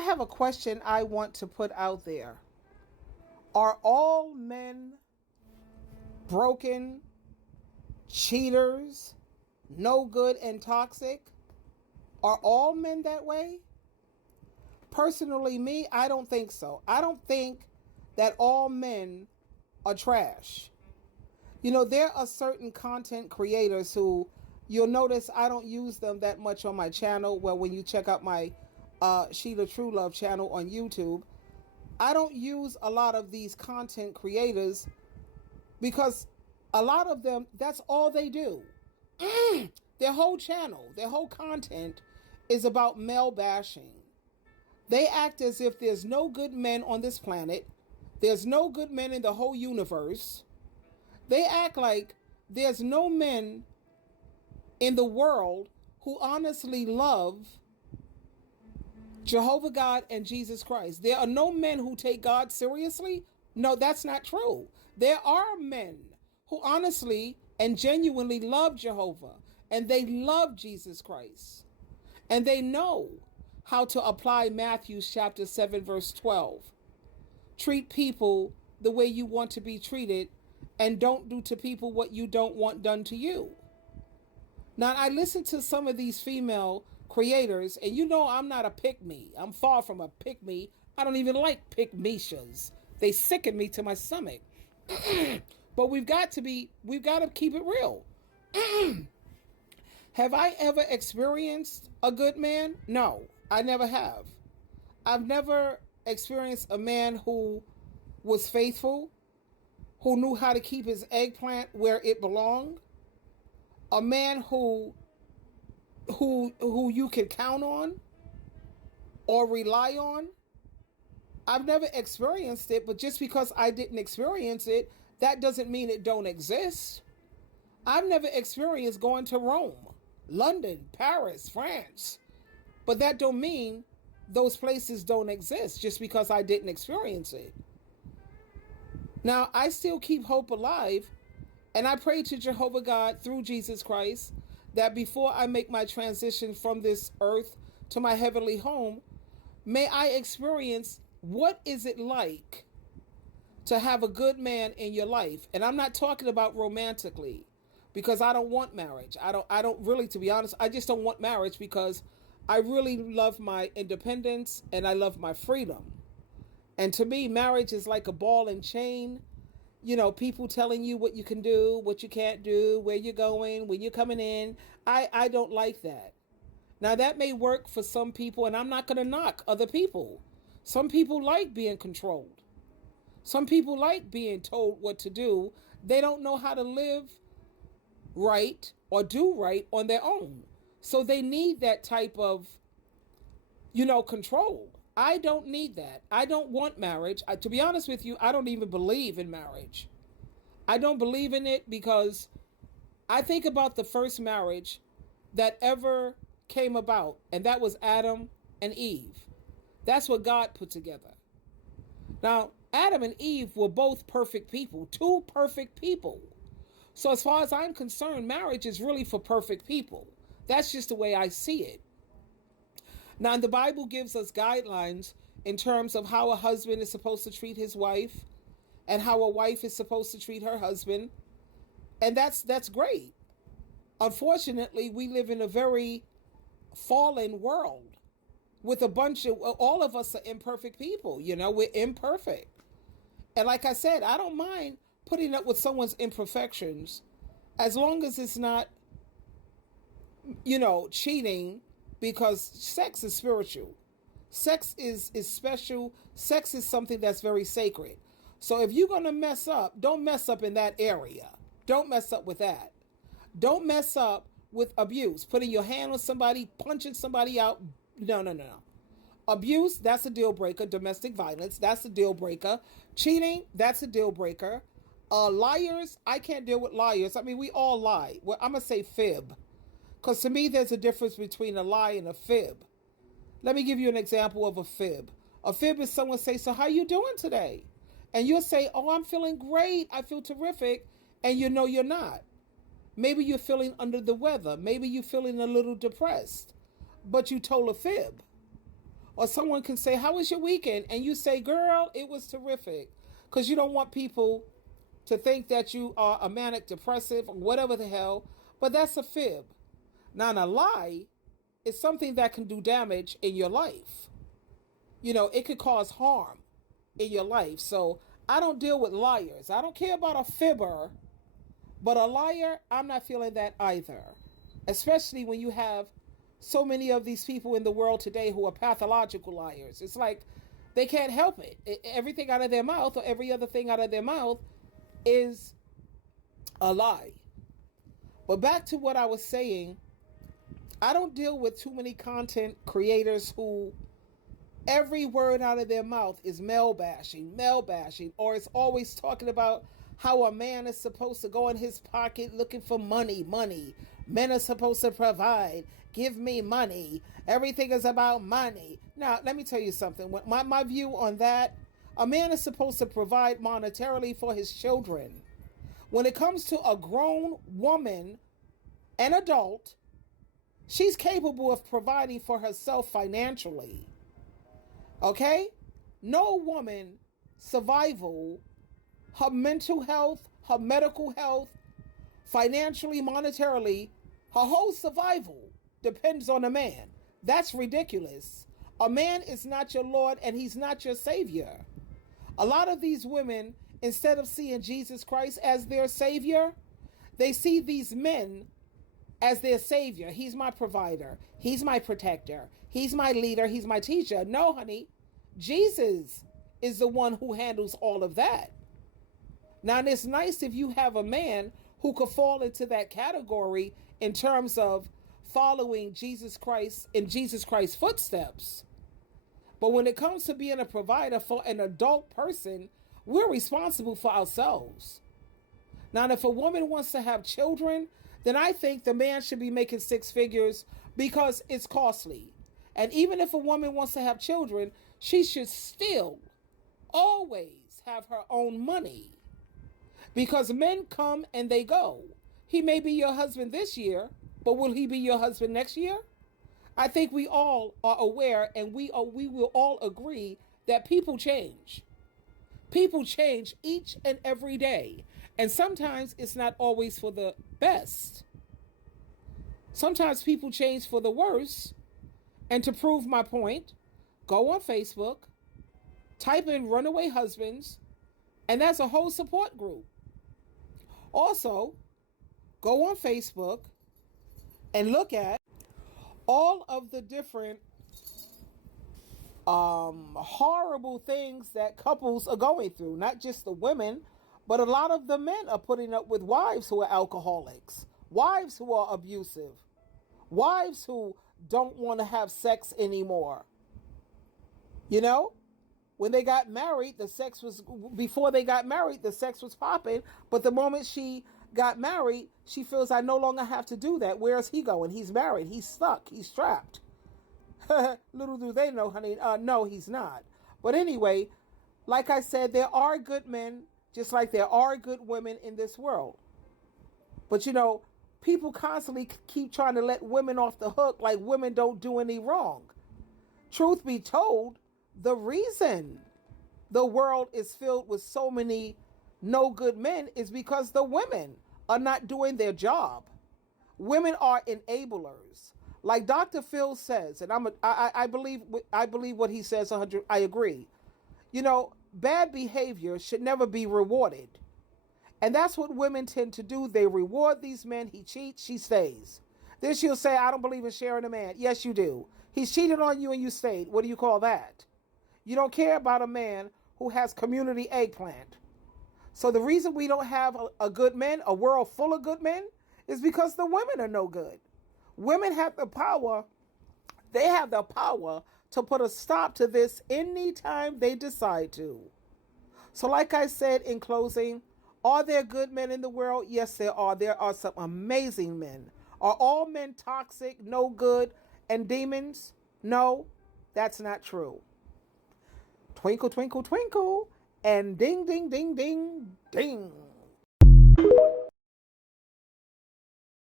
I have a question I want to put out there. Are all men broken, cheaters, no good, and toxic? Are all men that way? Personally, me, I don't think so. I don't think that all men are trash. You know, there are certain content creators who you'll notice I don't use them that much on my channel. Well, when you check out my SheilaTruelove channel on YouTube, I don't use a lot of these content creators because a lot of them, that's all they do. Their whole channel, their whole content is about male bashing. They act as if there's no good men on this planet. There's no good men in the whole universe. They act like there's no men in the world who honestly love Jehovah God and Jesus Christ. There are no men who take God seriously. No, that's not true. There are men who honestly and genuinely love Jehovah, and they love Jesus Christ, and they know how to apply Matthew chapter 7 verse 12. Treat people the way you want to be treated, and don't do to people what you don't want done to you. Now, I listen to some of these female creators, and you know I'm not a pick-me. I'm far from a pick-me. I don't even like pick-meshas. They sicken me to my stomach. But we've got to keep it real. Have I ever experienced a good man? No, I never have. I've never experienced a man who was faithful, who knew how to keep his eggplant where it belonged, a man who you can count on or rely on. I've never experienced it, but just because I didn't experience it, that doesn't mean it don't exist. I've never experienced going to Rome, London, Paris, France, but that don't mean those places don't exist just because I didn't experience it. Now, I still keep hope alive, and I pray to Jehovah God through Jesus Christ that before I make my transition from this earth to my heavenly home, may I experience what is it like to have a good man in your life. And I'm not talking about romantically, because I don't want marriage. I don't really, to be honest, I just don't want marriage because I really love my independence and I love my freedom. And to me, marriage is like a ball and chain. You know, people telling you what you can do, what you can't do, where you're going, when you're coming in. I don't like that. Now, that may work for some people, and I'm not going to knock other people. Some people like being controlled. Some people like being told what to do. They don't know how to live right or do right on their own. So they need that type of, control. I don't need that. I don't want marriage. To be honest with you, I don't even believe in marriage. I don't believe in it because I think about the first marriage that ever came about, and that was Adam and Eve. That's what God put together. Now, Adam and Eve were both perfect people, two perfect people. So as far as I'm concerned, marriage is really for perfect people. That's just the way I see it. Now, the Bible gives us guidelines in terms of how a husband is supposed to treat his wife and how a wife is supposed to treat her husband. And that's great. Unfortunately, we live in a very fallen world with all of us are imperfect people. We're imperfect. And like I said, I don't mind putting up with someone's imperfections as long as it's not, cheating, because sex is spiritual. Sex is special. Sex is something that's very sacred. So if you're going to mess up, don't mess up in that area. Don't mess up with that. Don't mess up with abuse, putting your hand on somebody, punching somebody out. No. Abuse, that's a deal breaker. Domestic violence, that's a deal breaker. Cheating, that's a deal breaker. Liars, I can't deal with liars. I mean, we all lie. Well, I'm going to say fib. Because to me, there's a difference between a lie and a fib. Let me give you an example of a fib. A fib is someone say, so how you doing today? And you'll say, oh, I'm feeling great. I feel terrific. And you're not. Maybe you're feeling under the weather. Maybe you're feeling a little depressed. But you told a fib. Or someone can say, how was your weekend? And you say, girl, it was terrific. Because you don't want people to think that you are a manic depressive or whatever the hell. But that's a fib. Now, a lie is something that can do damage in your life. It could cause harm in your life. So I don't deal with liars. I don't care about a fibber, but a liar, I'm not feeling that either. Especially when you have so many of these people in the world today who are pathological liars. It's like they can't help it. Everything out of their mouth or every other thing out of their mouth is a lie. But back to what I was saying, I don't deal with too many content creators who every word out of their mouth is male bashing, or it's always talking about how a man is supposed to go in his pocket looking for money. Men are supposed to provide. Give me money. Everything is about money. Now, let me tell you something. My view on that, a man is supposed to provide monetarily for his children. When it comes to a grown woman, an adult, she's capable of providing for herself financially. Okay? No woman survival, her mental health, her medical health, financially, monetarily, her whole survival depends on a man. That's ridiculous. A man is not your Lord and he's not your Savior. A lot of these women, instead of seeing Jesus Christ as their Savior, they see these men as their Savior. He's my provider. He's my protector. He's my leader. He's my teacher. No, honey. Jesus is the one who handles all of that. Now, it's nice if you have a man who could fall into that category in terms of following Jesus Christ in Jesus Christ's footsteps. But when it comes to being a provider for an adult person, we're responsible for ourselves. Now, if a woman wants to have children, then I think the man should be making six figures because it's costly. And even if a woman wants to have children, she should still always have her own money. Because men come and they go. He may be your husband this year, but will he be your husband next year? I think we all are aware and we will all agree that people change. People change each and every day. And sometimes it's not always for the best. Sometimes people change for the worse. And to prove my point, go on Facebook, type in runaway husbands, and that's a whole support group. Also, go on Facebook and look at all of the different horrible things that couples are going through. Not just the women, but a lot of the men are putting up with wives who are alcoholics, wives who are abusive, wives who don't want to have sex anymore. When they got married, before they got married, the sex was popping. But the moment she got married, she feels, I no longer have to do that. Where is he going? He's married. He's stuck. He's trapped. Little do they know, honey. No, he's not. But anyway, like I said, there are good men, just like there are good women in this world. But people constantly keep trying to let women off the hook like women don't do any wrong. Truth be told, the reason the world is filled with so many no good men is because the women are not doing their job. Women are enablers. Like Dr. Phil says, and I believe what he says 100. I agree. Bad behavior should never be rewarded. And that's what women tend to do. They reward these men. He cheats, she stays. Then she'll say, I don't believe in sharing a man. Yes, you do. He's cheated on you and you stayed. What do you call that? You don't care about a man who has community eggplant. So the reason we don't have a good man, a world full of good men, is because the women are no good. Women have the power. They have the power to put a stop to this anytime they decide to. So like I said in closing, are there good men in the world? Yes, there are. There are some amazing men. Are all men toxic, no good, and demons? No, that's not true. Twinkle, twinkle, twinkle, and ding, ding, ding, ding, ding.